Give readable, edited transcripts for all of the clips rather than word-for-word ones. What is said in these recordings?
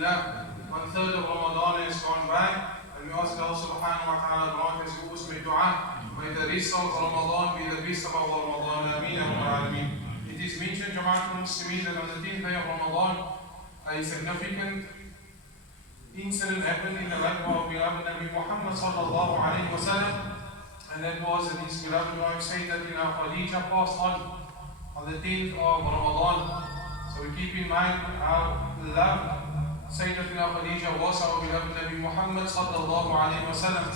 Alhamdulillah, 1/3 of Ramadan is gone by, and we ask Allah subhanahu wa ta'ala grant as we always make dua. May the rest of Ramadan be the best of our Ramadan. Ameen ya Rabbal Alameen. It is mentioned, Jama'at al-Muslimin, that on the 10th day of Ramadan, a significant incident happened in the life of beloved Nabi Muhammad sallallahu alayhi wa sallam, and that was that his beloved wife Sayyidatina Khadija passed on the 10th of Ramadan. So we keep in mind how loved Sayyidatina Khadija was our beloved Nabi Muhammad sallallahu alayhi wa sallam.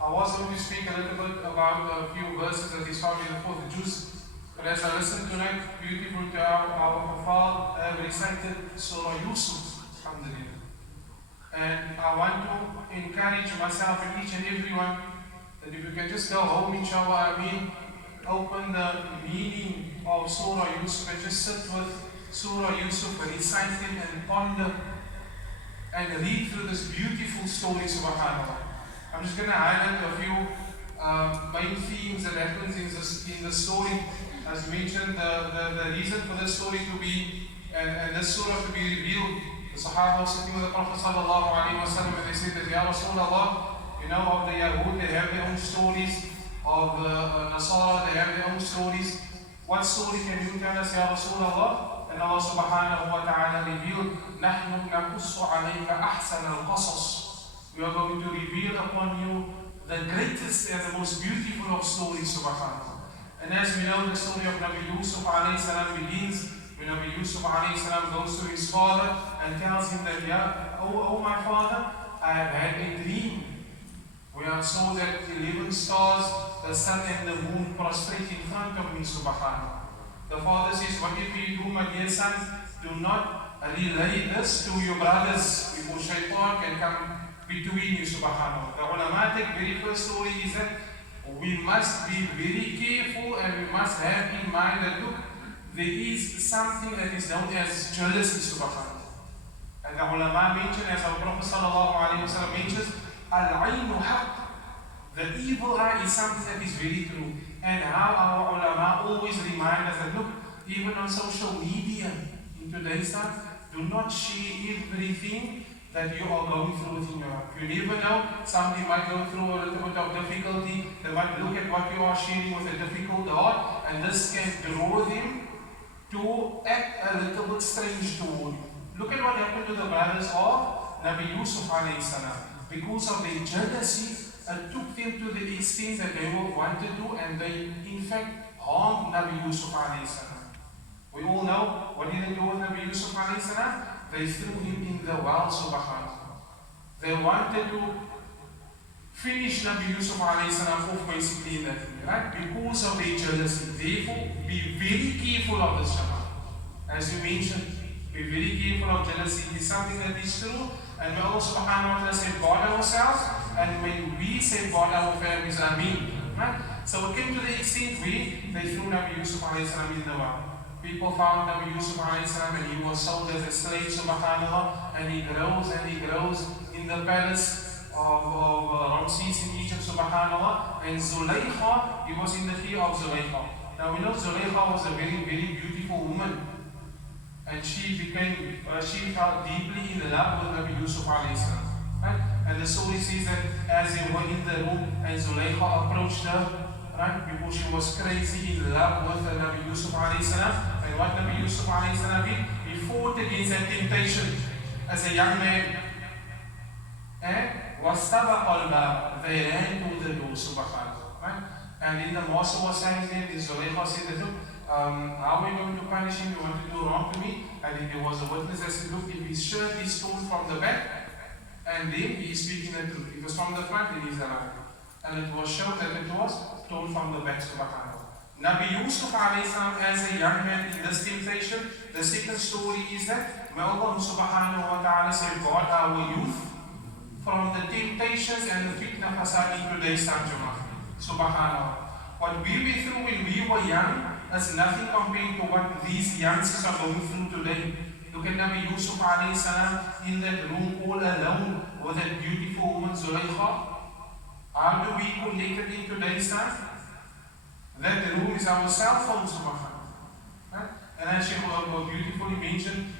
I was going to speak a little bit about a few verses that is found in the 4th juz, but as I listened tonight, beautiful to our Hafal have recited Surah Yusuf, alhamdulillah. And I want to encourage myself and each and everyone that if you can just go home, inshallah, open the meaning of Surah Yusuf and just sit with Surah Yusuf and recite it and ponder and read through this beautiful story, subhanAllah. I'm just going to highlight a few main themes that happens in the story. As mentioned, the reason for this story to be, and this surah to be revealed, the Sahaba was sitting with the Prophet sallallahu alayhi wa sallam and they said that, Ya Rasulullah, you know, of the Yahud, they have their own stories, of the Nasara, they have their own stories. What story can you tell us, Ya Rasulullah? And Allah subhanahu wa ta'ala revealed, نَحْنُ نَقُصُّ عَلَيْكَ أَحْسَنَ الْقَصَصِ. We are going to reveal upon you the greatest and the most beautiful of stories, subhanAllah. And as we know, the story of Nabi Yusuf alayhi salam begins when Nabi Yusuf alayhi salam goes to his father and tells him that, oh my father, I have had a dream where I saw that 11 stars, the sun and the moon prostrate in front of me, subhanAllah. The father says, whatever you do, my dear son, do not relay this to your brothers before shaitan can come between you, subhanAllah. The ulamatic very first story is that we must be very careful and we must have in mind that, look, there is something that is known as jealousy, subhanAllah. And the ulama mentioned, as our Prophet sallallahu alayhi wa sallam mentions, al-aynu haqq. The evil eye is something that is very true. And how our ulama always remind us that, look, even on social media in today's time, do not share everything that you are going through within your life. You never know, somebody might go through a little bit of difficulty, they might look at what you are sharing with a difficult heart, and this can draw them to act a little bit strange toward you. Look at what happened to the brothers of Nabi Yusuf alayhi salam. Because of their jealousy, it took them to the extent that they wanted to, and they in fact harmed Nabi Yusuf alayhi salam. We all know, what did they do with Nabi Yusuf alayhi salam? They threw him in the well, subhanAllah. They wanted to finish Nabi Yusuf alayhi salam off basically in that way, right? Because of their jealousy. Therefore, be very careful of this, Shama. As you mentioned, be very careful of jealousy. It is something that is true, and may Allah subhanahu wa ta'ala safeguard ourselves, and when we safeguard our families, ameen. Right? So it came to the extent where they threw Nabi Yusuf alayhi salam in the well. People found Nabi Yusuf alayhi salam and he was sold as a slave, subhanAllah, and he grows in the palace of Ramses in Egypt, subhanAllah. And Zulaykha, he was in the fear of Zulaykha. Now we know Zulaykha was a very, very beautiful woman, and she fell deeply in love with Nabi Yusuf alayhi salam. Right? And the story says that as they were in the room and Zulaykha approached her, right, because she was crazy in love with Nabi Yusuf alayhi salam. And what Nabi Yusuf alayhi salam did, he fought against that temptation as a young man. And وَاسْتَبَقَ الْبَابَ, they ran to the door, subhanAllah. Right? And then the master was saying then, the Zulaykha said that, look, how are we going to punish him? You want to do wrong to me? And then there was a witness that said, look, if his shirt is torn from the back, and then he is speaking the truth. If it was from the front, then he is a liar. And it was shown that it was torn from the back, subhanAllah. Nabi Yusuf alayhi salam as a young man in this temptation. The second story is that may Allah subhanahu wa ta'ala safeguard our youth from the temptations and the fitna fasad in today's time, subhanAllah. What we went through when we were young is nothing compared to what these youngsters are going through today. Look at Nabi Yusuf alayhi salam in that room all alone with that beautiful woman Zulaykha. How do we connect it in today's time? That room is our cell phone, subhanAllah. Right? And as she beautifully mentioned,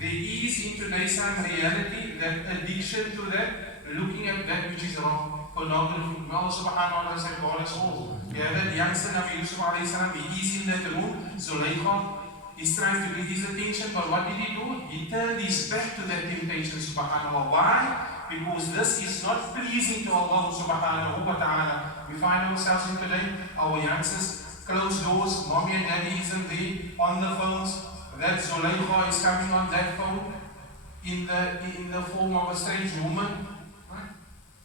there is in today's time reality that addiction to that, looking at that which is wrong, pornography. Allah subhanahu wa ta'ala said, God is all. Yeah, that youngster Nabi Yusuf alayhi salam, he is in that room, Zulaykha is trying to get his attention, but what did he do? He turned his back to that temptation, subhanAllah. Why? Because this is not pleasing to Allah subhanahu wa ta'ala. We find ourselves in today, our youngsters, closed doors, mommy and daddy isn't there, on the phones, that Zulaykha is coming on that phone, in the form of a strange woman, right?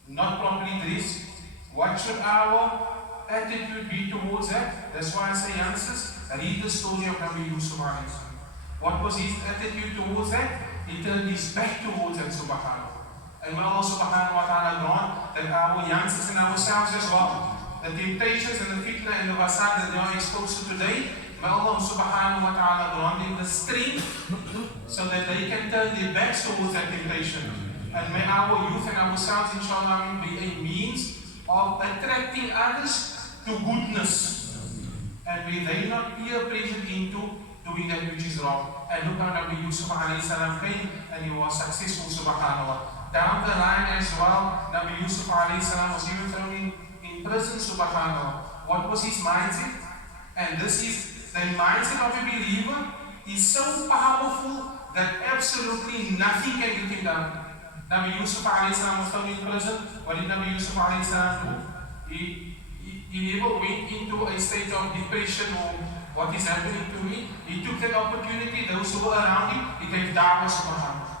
Not properly dressed. What should our attitude be towards that? That's why I say, youngsters, read the story of Nabi Yusuf alayhi salam. What was his attitude towards that? He turned his back towards that, subhanAllah. And may Allah subhanahu wa ta'ala grant that our youngsters and ourselves as well, the temptations and the fitna and the fasad that they are exposed to today, may Allah subhanahu wa ta'ala grant them the strength so that they can turn their backs towards that temptation. And may our youth and ourselves, inshallah, be a means of attracting others to goodness. And may they not peer pressured into doing that which is wrong. And look how Nabi Yusuf alayhi salam came and he was successful, subhanAllah. Down the line as well, Nabi Yusuf alayhi salam was even thrown in prison, subhanAllah. What was his mindset? And this is the mindset of a believer is so powerful that absolutely nothing can get him down. Nabi Yusuf alayhi salam was thrown in prison. What did Nabi Yusuf alayhi salam do? He never went into a state of depression or what is happening to me. He took that opportunity, those who were around him, he gave da'wah, subhanAllah.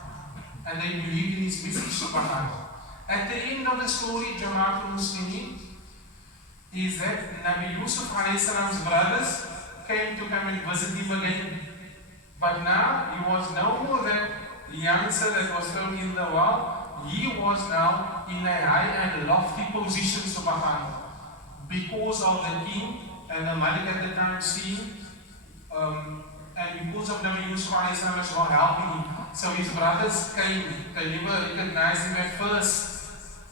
And they believed in his message, subhanAllah. At the end of the story, Jama'atul Muslimin, is that Nabi Yusuf alayhi salam's brothers came to come and visit him again. But now, he was no more that youngster that was thrown in the well. He was now in a high and lofty position, subhanAllah. Because of the king and the Malik at the time seeing, and because of Nabi Yusuf alayhi salam as well helping him. So his brothers came, they never recognized him at first.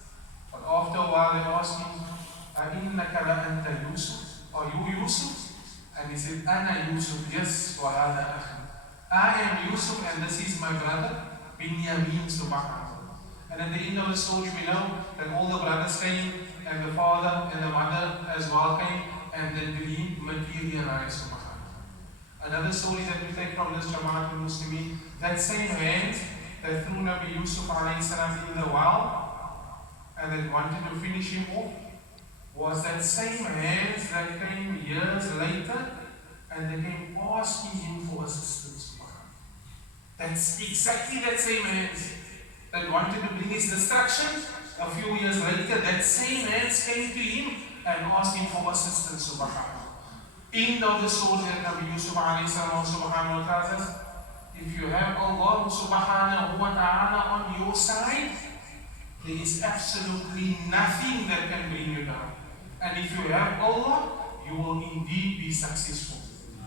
But after a while they asked him, A'innaka la anta Yusuf? Are you Yusuf? And he said, Ana Yusuf, yes, wa hada akhi. I am Yusuf and this is my brother, Binyamin, subhanAllah. And at the end of the story we know that all the brothers came and the father and the mother as well came and the dream materialized, subhanAllah. Another story that we take from this Jama'atul Muslimin, that same hand that threw Nabi Yusuf alayhi salam in the well and that wanted to finish him off, was that same hands that came years later and they came asking him for assistance. That's exactly that same hands that wanted to bring his destruction. A few years later, that same hands came to him and asked him for assistance, subhanAllah. End of the story that Nabi Yusuf alayhi salam subhanahu wa ta'ala says, if you have Allah subhanahu wa ta'ala on your side, there is absolutely nothing that can bring you down. And if you have Allah, you will indeed be successful.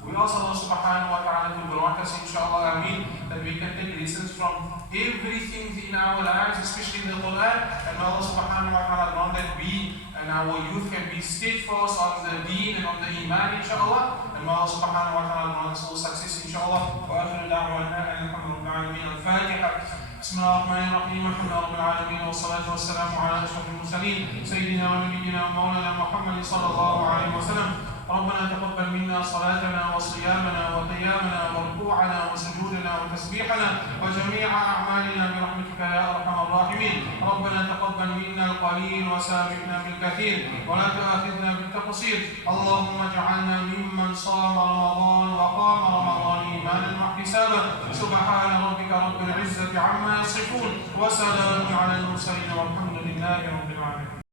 We ask Allah subhanahu wa ta'ala to grant us, inshallah, ameen, that we can take lessons from everything in our lives, especially in the Quran, and Allah subhanahu wa ta'ala grant that we and our youth can be steadfast on the deen and on the iman, inshallah, and Allah subhanahu wa ta'ala grant us all success, inshallah. Wa akhiru da'wana alhamdulillahi rabbil alamin. Al-Fatiha. بسم الله الرحمن الرحيم الحمد لله رب العالمين والصلاة والسلام على أشرف المرسلين سيدنا ونبينا ومولانا محمد صلى الله عليه وسلم. ربنا تقبل منا صلاتنا وصيامنا وقيامنا وركوعنا وسجودنا وتسبيحنا وجميع أعمالنا برحمتك يا أرحم الراحمين. ربنا تقبل منا القليل وسامحنا بالكثير ولا تؤاخذنا بالتقصير. اللهم اجعلنا ممن صام رمضان وقام رمضان إيمانا واحتسابا. سبحان ربك رب العزة عما يصفون وسلام على المرسلين والحمد لله رب العالمين.